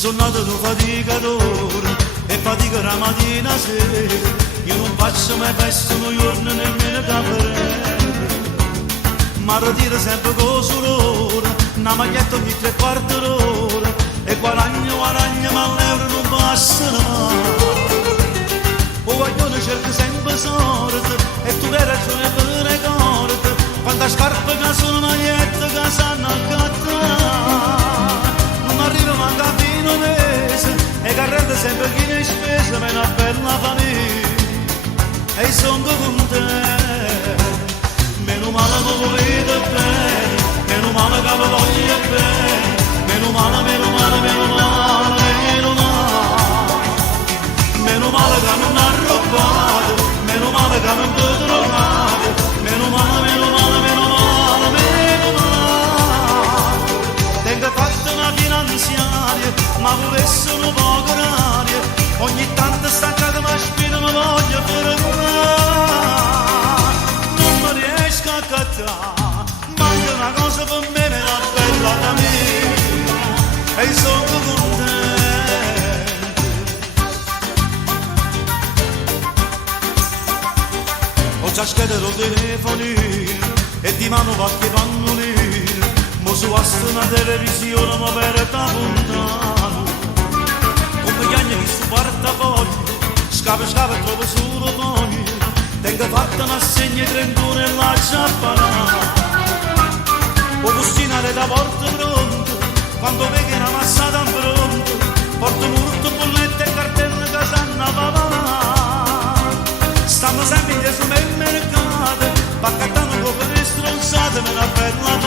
sono nato un faticatore e fatica la mattina sera. Io non faccio mai festo un giorno nemmeno camperere. Ma ritiro sempre con sudore, una maglietta ogni 3/4 d'ora. E guadagno, ma l'euro non basta mai. O guaglione cerca sempre sorte, e tu hai ragione per le corde. Quanta scarpa che sono magliette che sanno accattare. Non arriva manca a fine mese, e che rende sempre chi ne spesa, me ne per la famiglia. E sono contento, meno male che volete bene, meno male che vi voglio bene, meno male, meno male, meno male, meno male, meno male che non ha rubato, meno male che non ti trovate, meno male, meno male, meno male, meno male. Tengo fatto una finanziaria, ma volesse un po' d'aria, ogni tanto stancata ma spina mi voglio fermare, non mi riesco a cattare, manca una cosa per me, me la bella da me, e sono contento. Ho già schederato il telefonino e di mano qualche pannolino, mo su una televisione ma per da lontano. Come gli anni che su portafoglio, scava e trovo solo poi. Tengo fatta una segna 31 e la ciappana. O bustinare da porta pronto, quando vedi una massata in fronte, porto molto bollette e cartelle che sanno papà. Stanno sempre in supermercato, pacchettano come le stronzate, me la bella